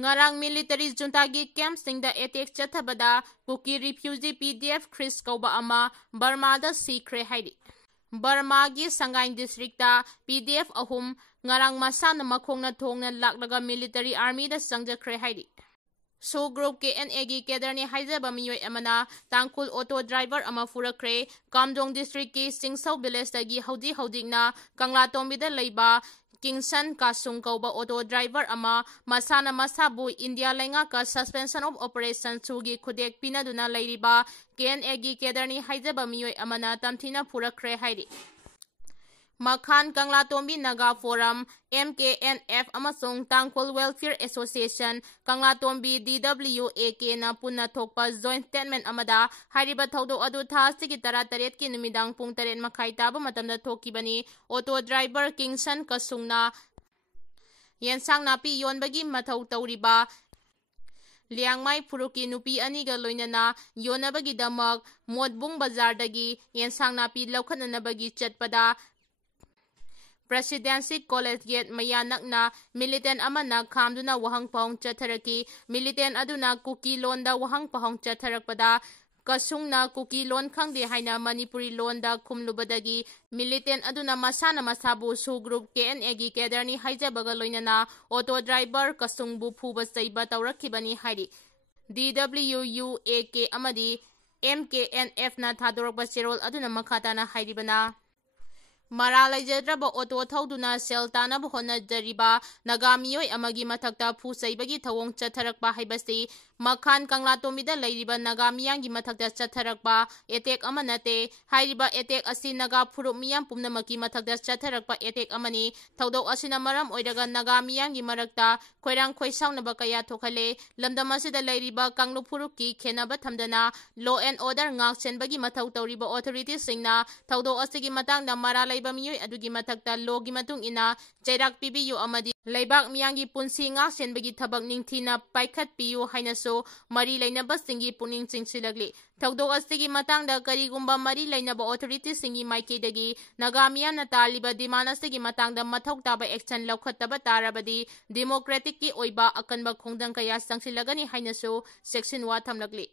ngarang military junta gi camp singda attack chathabada kuki refugee PDF Chris kauba ama Burma da sikre haidi Burma gi Sangain district da PDF ahum ngarang masana makhongna thongna laklaga military army da sangjakre haidi So group 𝐾𝐴 gi केदरनी हाइजबा मियोय अमना Tankul auto driver अमा फुरक्रे कामदोंग district की सिंगसौ village तगी हौदी हौदिगना कंगलातोंबिदा लैबा 𝐬𝐡𝐴𝐻 kasung kauba auto driver ama masana masabu India lenga ka suspension of operation sugi khudek pinaduna lairiba 𝐾𝐴 gi केदरनी हाइजबा मियोय Amna tamthina furakre haidi Makhan Kanglatombi Naga Forum, MKNF amasung Tangkhul Welfare Association, Kanglatombi 𝐷𝐿𝐿𝐴𝐾 na punna thokpa joint statement amada hariba thaudo adu tha sigi tara taret ki numidang pung taret makhai taba matamda thokibani auto driver 𝐬𝐡𝐴𝐻 kasungna yensang napi yonbagi mathau tauriba Liangmai Puruki Nupi Aniga Loinana, Yonabagi Damak, Modbung Bazar dagi, yensang napi laukananabagi chatpada Presidency College Gate Mayanakna militant amana kamduna wahang pahong chatharaki militant aduna kuki londa wahang pahong chatharakpada kasungna kuki lon khangde haina Manipuri londa kumlubadagi militant aduna masana masabu su group 𝐾𝐴 gi केदरनी हाइजबगा लोइनना auto driver kasungbu phuba saiba tawrakibani haidi 𝐷𝐿𝐿𝐴𝐾 amadi MKNF na thadorokba cherol aduna makhatana hairibana Maralai jadraba auto thauduna sel tanaba honajariba nagamiyoi amagi mathakta phu saibagi thawong chatharakpa haibasi Makhan Kanglatomida lairiba nagamiyangi mathakta chatharakpa attack amanate hairiba attack asi naga phurup miyam pumnamaki mathakta chatharakpa attack amani thaudok asina maram oiraga nagamiyangi marakta khoirang khoisaunaba kaya thokhale lamdam asida lairiba kanglu phurupki khenaba thamdana law and order ngaksenbagi mathau tawriba authorities singna thaudok asigi matangda maralai miyoi adugi mathakta law gi matung ina chairak pibiyu amadi laibak miyangi punsi nga senbagi thabak ningthina paikhat piyu hainaso mari lainaba singi puning chingsilagli thawdok asigi matangda karigumba mari lainaba authorities singi maikeidagi nagamiya na taliba dimana sigi matangda mathau taba action laukhattaba tarabadi democratic ki oiba akanba khongdang kaya sangsilagani hainaso section 1 thamlagli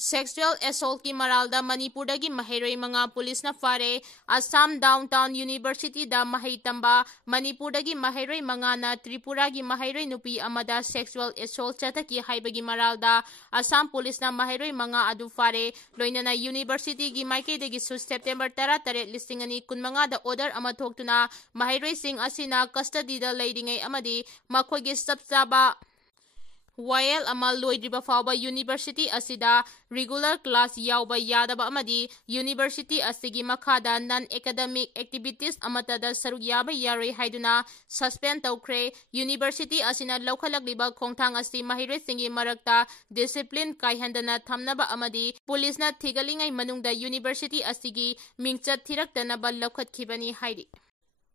Sexual assault ki maralda Manipur dagi mahairoi manga police na fare Assam Downtown University da mahai tamba Manipur dagi mahairoi manga na Tripura gi mahairoi nupi amada sexual assault chataki haibagi maralda Assam police na mahairoi manga adu fare loinana university gi maike dagi su September 13 listing ani kunmanga da order ama thoktuna mahairoi sing asina custody da leiringai amadi makhoi gi sabsaba While ama loidriba fauba university asida regular class yauba yadaba amadi university asigi makhada non academic activities amatada saruk yaba yaroi haiduna suspend tawkre university asina laukhalakliba khongthang asi mahiroi singi marakta discipline kaihandana thamnaba amadi police na thigalingai manungda university asigi mingchat thiraktanaba laukhatkhibani haidi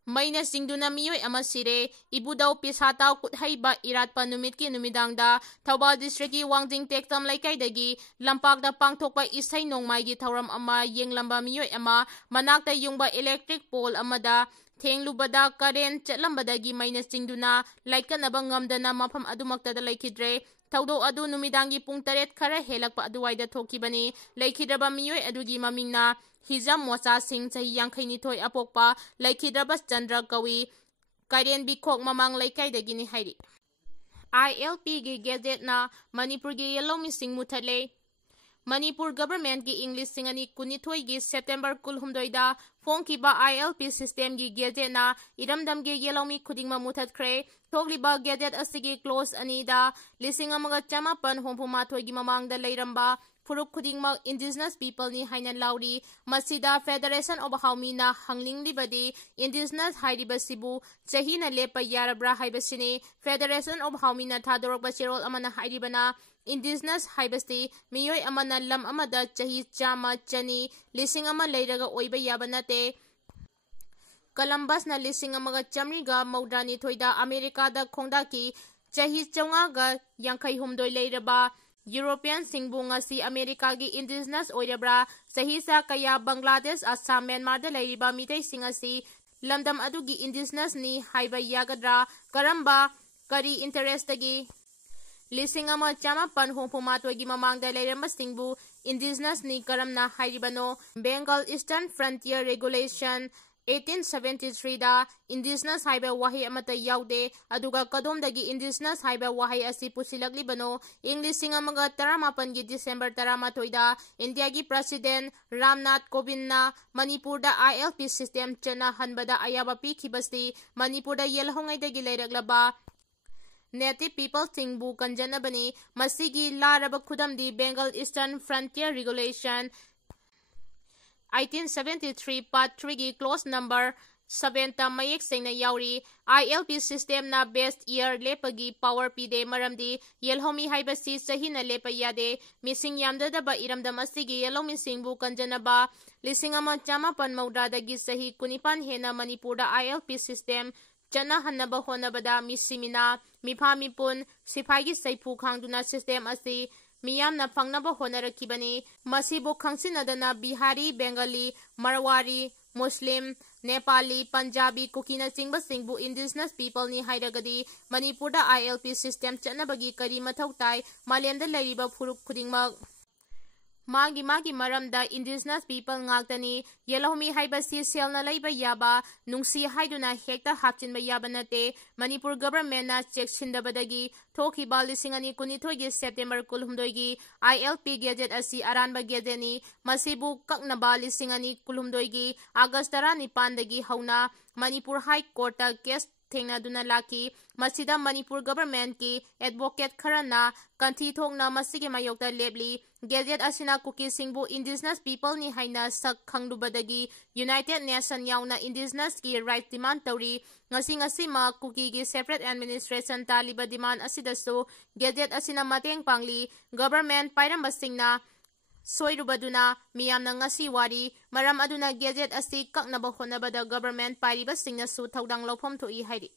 Maina singduna miyoi amasire ibudau pisatau kuthaiba iratpa numitki numidangda Thawbal district ki Wangjing Tektam Laikai lampakda pangthokpa isai nongmai gi thauram ama yenglamba miyoi ama manakta yungba electric pole amada thenglubada current chatlambadagi maina singduna laikanaba ngamdana mafam adumaktada laikidre Thaudo adu numidangi pung 8 khara helakpa aduwaida thokibani laikhidraba miyoi adugi mamingna Hijam Mocha Singh chahi 52 apokpa laikhidraba Chandra kawi Karen Bikhok mamang laikai dagini hairi ILP gi gazette na Manipur gi yellow missing muthatle Manipur government gi English singani kunithoi gi September 12 da phongkiba ILP system gi gazette na iramdam gi yellow mi khudingma muthatkre thogliba gazette asigi close anida lising amaga chamapan hompumathoi gi mamangda leiramba Puruk khudingma indigenous people ni haina lauri masida Federation of Haumina hangling libadi indigenous hairibasibu chahina lepa yarabra haibasini Federation of Haumina thadorok basirol amana hairibana indigenous haibasti miyoi amana lam amada chahi chama chani lising ama leiraga oiba yabanate Columbus na lising amaga chamriga maudrani thoida America da khongdaki chahi chaunga ga yankai humdoi leiraba European singbung asi America gi indigenous oirabra sahisa kaya Bangladesh Assam Myanmar da leiriba mitei singasi lamdam adugi indigenous ni haiba yagadra karamba kari interest gi 1960 ममांगदा लेरमबसिंगबु इंडिजिनसनी करमना हाइरिबनो Bengal eastern frontier regulation 1873 दा indigenous हाइबा वाही अमता याउदे अदुगा कदोमदगी indigenous हाइबा वाही असी पुसिलकलिबनो English 1918 गी December 13 दा India की प्रेसिडेंट रामनाथ कोविंदना मणिपुर दा ILP सिस्टम चना हनबदा अयाबा पीखिबसी मणिपुर दा येलहोंगैदगी लेरगलबा नेटिव पीपल थिंगबु कंजनबनी मसीगी लारब खुदमदी Bengal eastern frontier regulation 1873 part 3 की क्लोज नंबर 7 ता मयेक सेंगना याउरी ILP सिस्टम ना बेस्ट ईयर लेपगी पावर पीदे मरमदी येलहोमी हाइबसी सहीना लेप यादे मिसिंग यामददबा इरमदम असिगी येलहोमी सिंगबु कंजनबा 1950 दगी सही 19 हेना मणिपुर दा ILP सिस्टम चना हन्नबा होनबदा मिसिमिना मिफा मिपुन सिफागी सैफु खांगदुना सिस्टम असि मियामना फंगनबा होनरखिबनी मसिबु खंगसिनदना बिहारी बेंगली मरवारी मुस्लिम नेपाली पंजाबी कुकीना चिंगबा सिंगबु इंडिजिनस पीपल नि हाइरगदी मणिपुर दा ILP सिस्टम चनबगी करी मथौ ताई मालेमदा लैरिबा फुरुक खुदिंगमक मागी मरमदा इंडिजिनस पीपल ngaktani येलहोमी हाइबसी सेलना लैबा याबा नुंगसी हाइदुना हेक्ता हापचिनबा याबा नते मणिपुर गवर्नमेंट ना चेकसिंदबदगी थोखिबा 2019 गी सेप्टेम्बर 19 गी ILP गेजेट असी अरानबा गेजेटनी मसिबु कक्नबा 2019 गी अगस्त 19 दगी हौना मणिपुर हाई कोर्ट केस थेंगनादुना लाकी मसिदा मणिपुर गवर्नमेंट की एडवोकेट खरना कंथी थोंगना मसिगे मायोक्ता लेबली गेजेट असिना कुकी सिंगबु इंडिजिनस पीपल नि हाइना सक खंगदुबदगी यूनाइटेड नेशन याउना इंडिजिनस की राइट डिमांड तौरी ngasi ma कुकी की सेपरेट एडमिनिस्ट्रेशन तालिबा डिमांड असिदसु गेजेट असिना मतेंग पांगली गवर्नमेंट पाइरंबा सिंगना सोइरुबदुना मियामना ngasi वारी मरम अदुना गेजेट असि कक्नबा होनबदा गवर्नमेंट पाइरिबा सिंगनासु थौदांग लौफम थोई हाइरि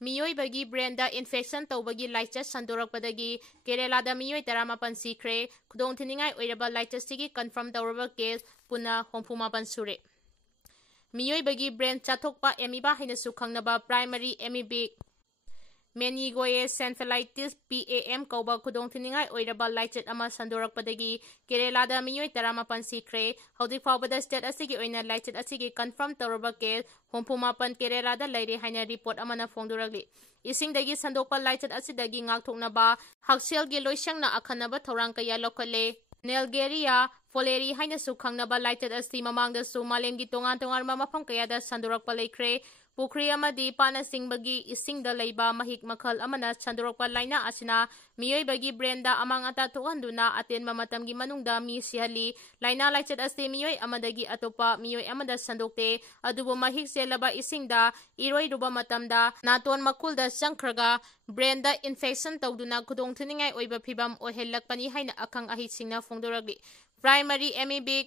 मियोइबगी ब्रेंडा इन्फेक्शन तौबगी लाइचस संदोरकपदगी केरलादा मियोइ 18 सिख्रे खुदोंथिनिंगाई ओइरबा लाइचससिगी कन्फर्म तौरबा केस पुना 34 सुरे मियोइबगी ब्रेन चाथोकपा एमिबा हाइनसु खंगनबा प्राइमरी एमिबिक 𝐬𝐤𝐲 PAM कौबा खुदोंथिनिंगाई ओइरबा लाइचत अमा संदोरकपदगी केरलादा मियोइ 18 सिख्रे हौजिक फावबदा स्टेट असिगी ओइना लाइचत असिगी कन्फर्म तौरबा केस 34 केरलादा लैरे हाइना रिपोर्ट अमना फोंदोरगली इसिंगदगी संदोकपा लाइचत असिदगी ngakthoknaba hakselgi loisangna akhanaba thorang kaya lokhale नेलगेरिया फोलेरी हाइनसु खंगनबा लाइचत असि ममांगदसु मालेमगी तोंगान तोंगानबा मफम कयादा संदोरकपा लेख्रे पुखरी अमदी पाना सिंगबगी इसिंगदा लैबा महिक मखल अमना संदोरकपा लाइना असिना मियोइबगी ब्रेंदा अमांग अता थोहंदुना अतेनबा मतमगी मनुंगदा मी सिहली लाइना लाइचत असि मियोइ अमदगी अतोपा मियोइ अमदा संदोकते अदुबो महिक सेलबा इसिंगदा इरोइरुबा मतमदा नातोन मकुलदा संख्रगा ब्रेंदा इन्फेक्शन तौदुना खुदोंथिनिंगाई ओइबा फिबम ओहेलकपनी हाइना अखंग अहिसिंगना फोंदोरगली प्राइमरी एमिबिक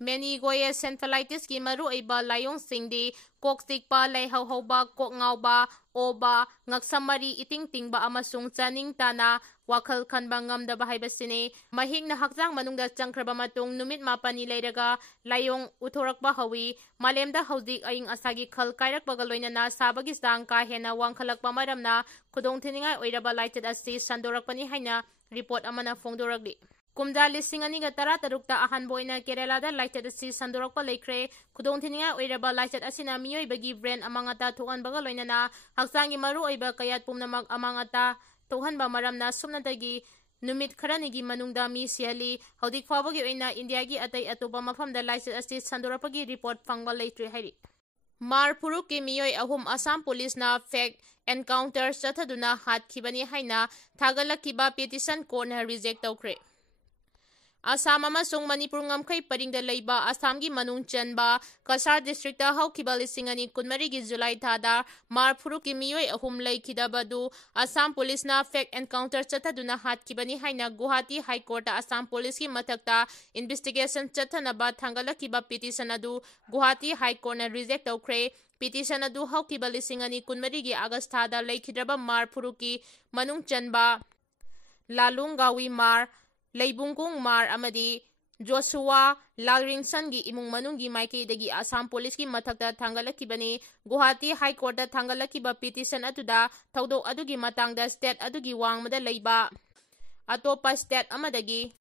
𝐬𝐤𝐴 की मरु ओइबा लायोंग सिंगदी कोक चिकपा लैहौहौबा कोक ngauba ओबा ngaksamari इतिंग तिंगबा अमसुंग चानिंग ताना वाखल खनबा ngamdaba हाइबसिने महिकना हक्चांग मनुंगदा चंख्रबा मतुंग नुमित 9 लैरगा लायोंग उथोरकबा हवी मालेमदा हौजिक अइंग असागी खल कायरकबगा लोइनना साबगी चांग का हेना वांखलकबा मरमना खुदोंथिनिंगाई ओइरबा लाइचत असि संदोरकपनी हाइना रिपोर्ट अमना फोंदोरगली कुमदा 2013 अहनबोइना केरलादा लाइचत असि संदोरकपा लेख्रे खुदोंथिनिंगाई ओइरबा लाइचत असिना मियोइबगी ब्रेन अमांगता थोहनबगा लोइनना हक्चांगी मरु ओइबा कयात पुमनमक अमांगता थोहनबा मरमना सुमनतगी नुमित खरनिगी मनुंगदा मी सिहली हौदिक फावगी ओइना इंडियागी अतै अतोपा मफमदा लाइचत असि संदोरकपगी रिपोर्ट फंगबा लेत्रे हाइरि मार फुरुकी मियोइ अहुम असम पुलिसना फेक एनकाउंटर चथदुना हातखिबनी हाइना थागलखिबा पिटिशन कोर्टना रिजेक्ट तौख्रे असम अमसुंग मणिपुर ngमखै परिंगदा लैबा असमगी मनुंग चनबा कसार डिस्ट्रिक्ट हौखिबा 2019 की जुलाई थादा मार फुरुकी मियोइ अहुम लैखिदबदु असम पुलिसना फेक एनकाउंटर चथदुना हातखिबनी हाइना Guwahati high court Assam police की मथक्ता इन्वेस्टिगेशन चथनबा थांगलखिबा पिटिशन अदु गुवाहाटी हाई कोर्टना रिजेक्ट तौख्रे पिटिशन अदु हौखिबा 2019 की अगस्त थादा लैखिद्रबा मार फुरुकी मनुंग चनबा लालुंग गावी मार लेबुंगकुंग मार अमदी ꯖꯣꯁꯨꯋꯥ ꯂꯥꯜꯔꯤꯡꯁꯟꯒꯤ ꯏꯃꯨꯡ ꯃꯅꯨꯡꯒꯤ ꯃꯥꯏꯀꯩꯗꯒꯤ ꯑꯁꯥꯝ ꯄꯨꯂꯤꯁꯀꯤ ꯃꯊꯛꯇ ꯊꯥꯡꯒꯠꯂꯛꯈꯤꯕꯅꯤ꯫ ꯒꯨꯋꯥꯍꯥꯇꯤ ꯍꯥꯏ ꯀꯣꯔꯠꯇ ꯊꯥꯡꯒꯠꯂꯛꯈꯤꯕ ꯄꯤꯇꯤꯁꯟ ꯑꯗꯨꯗ ꯊꯧꯗꯣꯛ ꯑꯗꯨꯒꯤ ꯃꯇꯥꯡꯗ ꯁ꯭ꯇꯦꯠ ꯑꯗꯨꯒꯤ ꯋꯥꯡꯃꯗ ꯂꯩꯕ ꯑꯇꯣꯞꯄ ꯁ꯭ꯇꯦꯠ ꯑꯃꯗꯒꯤ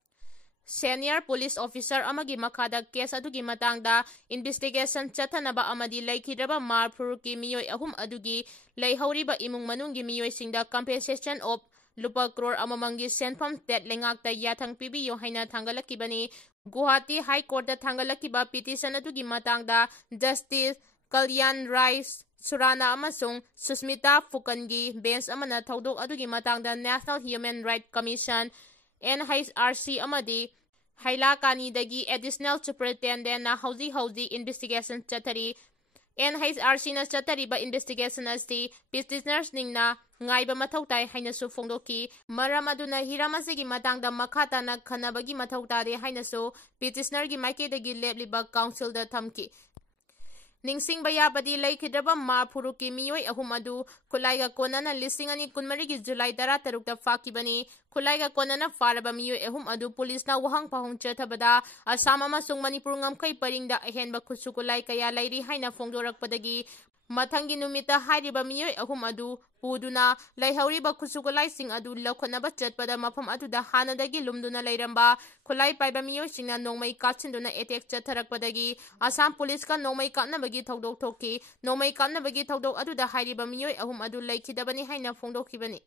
ꯁꯦꯅꯤꯌꯔ ꯄꯨꯂꯤꯁ ꯑꯣꯐꯤꯁꯥꯔ ꯑꯃꯒꯤ ꯃꯈꯥꯗ ꯀꯦꯁ ꯑꯗꯨꯒꯤ ꯃꯇꯥꯡꯗ ꯏꯟꯚꯦꯁꯇꯤꯒꯦꯁꯟ ꯆꯠꯊꯅꯕ ꯑꯃꯗꯤ ꯂꯩꯈꯤꯗ꯭ꯔꯕ ꯃꯥꯔ ꯐꯨꯔꯨꯛꯀꯤ ꯃꯤꯑꯣꯏ 3 ꯑꯗꯨꯒꯤ ꯂꯩꯍꯧꯔꯤꯕ ꯏꯃꯨꯡ ꯃꯅꯨꯡꯒꯤ ꯃꯤꯑꯣꯏꯁꯤꯡꯗ ꯀꯝꯄꯦꯟꯁꯦꯁꯟ ꯑꯣꯐ ꯂꯨꯄꯥ ꯀ꯭ꯔꯣꯔ ꯑꯃꯃꯝꯒꯤ ꯁꯦꯟꯐꯝ ꯁ꯭ꯇꯦꯠ ꯂꯩꯉꯥꯛꯇ ꯌꯥꯊꯪ ꯄꯤꯕꯤꯌꯨ ꯍꯥꯏꯅ ꯊꯥꯡꯒꯠꯂꯛꯈꯤꯕꯅꯤ꯫ ꯒꯨꯋꯥꯍꯥꯇꯤ ꯍꯥꯏ ꯀꯣꯔꯠꯇ ꯊꯥꯡꯒꯠꯂꯛꯈꯤꯕ ꯄꯤꯇꯤꯁꯟ ꯑꯗꯨꯒꯤ ꯃꯇꯥꯡꯗ ꯖꯁꯇꯤꯁ ꯀꯜꯌꯥꯟ ꯔꯥꯏ ꯁꯨꯔꯥꯅꯥ ꯑꯃꯁꯨꯡ ꯁꯨꯁꯃꯤꯇꯥ ꯐꯨꯀꯟꯒꯤ ꯕꯦꯟꯆ ꯑꯃꯅ ꯊꯧꯗꯣꯛ ꯑꯗꯨꯒꯤ ꯃꯇꯥꯡꯗ national human rights commission (NHRC) ꯑꯃꯗꯤ ꯍꯥꯏꯂꯥꯀꯥꯅꯤꯗꯒꯤ ꯑꯦꯗꯤꯁꯅꯦꯜ ꯁꯨꯄꯔꯤꯟꯇꯦꯟꯗꯦꯟꯠꯅ ꯍꯧꯖꯤꯛ ꯏꯟꯚꯦꯁꯇꯤꯒꯦꯁꯟ ꯆꯠꯊꯔꯤ꯫ NHRCꯅ ꯆꯠꯊꯔꯤꯕ ꯏꯟꯚꯦꯁꯇꯤꯒꯦꯁꯟ ꯑꯁꯤ ꯄꯤꯇꯤꯁꯅꯔꯁꯤꯡꯅ ꯉꯥꯏꯕ ꯃꯊꯧ ꯇꯥꯏ ꯍꯥꯏꯅꯁꯨ ꯐꯣꯡꯗꯣꯛꯈꯤ꯫ ꯃꯔꯝ ꯑꯗꯨꯅ ꯍꯤꯔꯝ ꯑꯁꯤꯒꯤ ꯃꯇꯥꯡꯗ ꯃꯈꯥ ꯇꯥꯅ ꯈꯟꯅꯕꯒꯤ ꯃꯊꯧ ꯇꯥꯗꯦ ꯍꯥꯏꯅꯁꯨ ꯄꯤꯇꯤꯁꯅꯔꯒꯤ ꯃꯥꯏꯀꯩꯗꯒꯤ ꯂꯦꯞꯂꯤꯕ ꯀꯥꯎꯟꯁꯤꯜꯗ ꯊꯝꯈꯤ꯫ ꯅꯤꯡꯁꯤꯡꯕ ꯌꯥꯕꯗꯤ ꯂꯩꯈꯤꯗ꯭ꯔꯕ ꯃꯥꯔ ꯐꯨꯔꯨꯛꯀꯤ ꯃꯤꯑꯣꯏ 3 ꯑꯗꯨ ꯈꯨꯠꯂꯥꯏꯒ ꯀꯣꯟꯅꯅ 2023ꯒꯤ ꯖꯨꯂꯥꯏ 13ꯇ ꯐꯥꯈꯤꯕꯅꯤ꯫ ꯈꯨꯠꯂꯥꯏꯒ ꯀꯣꯟꯅꯅ ꯐꯥꯔꯕ ꯃꯤꯑꯣꯏ 3 ꯑꯗꯨ ꯄꯨꯂꯤꯁꯅ ꯋꯥꯍꯪ ꯄꯥꯎꯈꯨꯝ ꯆꯠꯊꯕꯗ ꯑꯁꯥꯝ ꯑꯃꯁꯨꯡ ꯃꯅꯤꯄꯨꯔ ꯉꯝꯈꯩ ꯄꯔꯤꯡꯗ ꯑꯍꯦꯟꯕ ꯈꯨꯠꯁꯨ ꯈꯨꯠꯂꯥꯏ ꯀꯌꯥ ꯂꯩꯔꯤ ꯍꯥꯏꯅ ꯐꯣꯡꯗꯣꯔꯛꯄꯗꯒꯤ ꯃꯊꯪꯒꯤ ꯅꯨꯃꯤꯠꯇ ꯍꯥꯏꯔꯤꯕ ꯃꯤꯑꯣꯏ 3 ꯑꯗꯨ ꯄꯨꯗꯨꯅ ꯂꯩꯍꯧꯔꯤꯕ ꯈꯨꯠꯁꯨ ꯈꯨꯠꯂꯥꯏꯁꯤꯡ ꯑꯗꯨ ꯂꯧꯈꯠꯅꯕ ꯆꯠꯄꯗ ꯃꯐꯝ ꯑꯗꯨꯗ ꯍꯥꯟꯅꯗꯒꯤ ꯂꯨꯝꯗꯨꯅ ꯂꯩꯔꯝꯕ ꯈꯨꯠꯂꯥꯏ ꯄꯥꯏꯕ ꯃꯤꯑꯣꯏꯁꯤꯡꯅ ꯅꯣꯡꯃꯩ ꯀꯥꯞꯁꯤꯟꯗꯨꯅ ꯑꯦꯇꯦꯛ ꯆꯠꯊꯔꯛꯄꯗꯒꯤ ꯑꯁꯥꯝ ꯄꯨꯂꯤꯁꯀ ꯅꯣꯡꯃꯩ ꯀꯥꯞꯅꯕꯒꯤ ꯊꯧꯗꯣꯛ ꯊꯣꯛꯈꯤ꯫ ꯅꯣꯡꯃꯩ ꯀꯥꯞꯅꯕꯒꯤ ꯊꯧꯗꯣꯛ ꯑꯗꯨꯗ ꯍꯥꯏꯔꯤꯕ ꯃꯤꯑꯣꯏ 3 ꯑꯗꯨ ꯂꯩꯈꯤꯗꯕꯅꯤ ꯍꯥꯏꯅ ꯐꯣꯡꯗꯣꯛꯈꯤꯕꯅꯤ꯫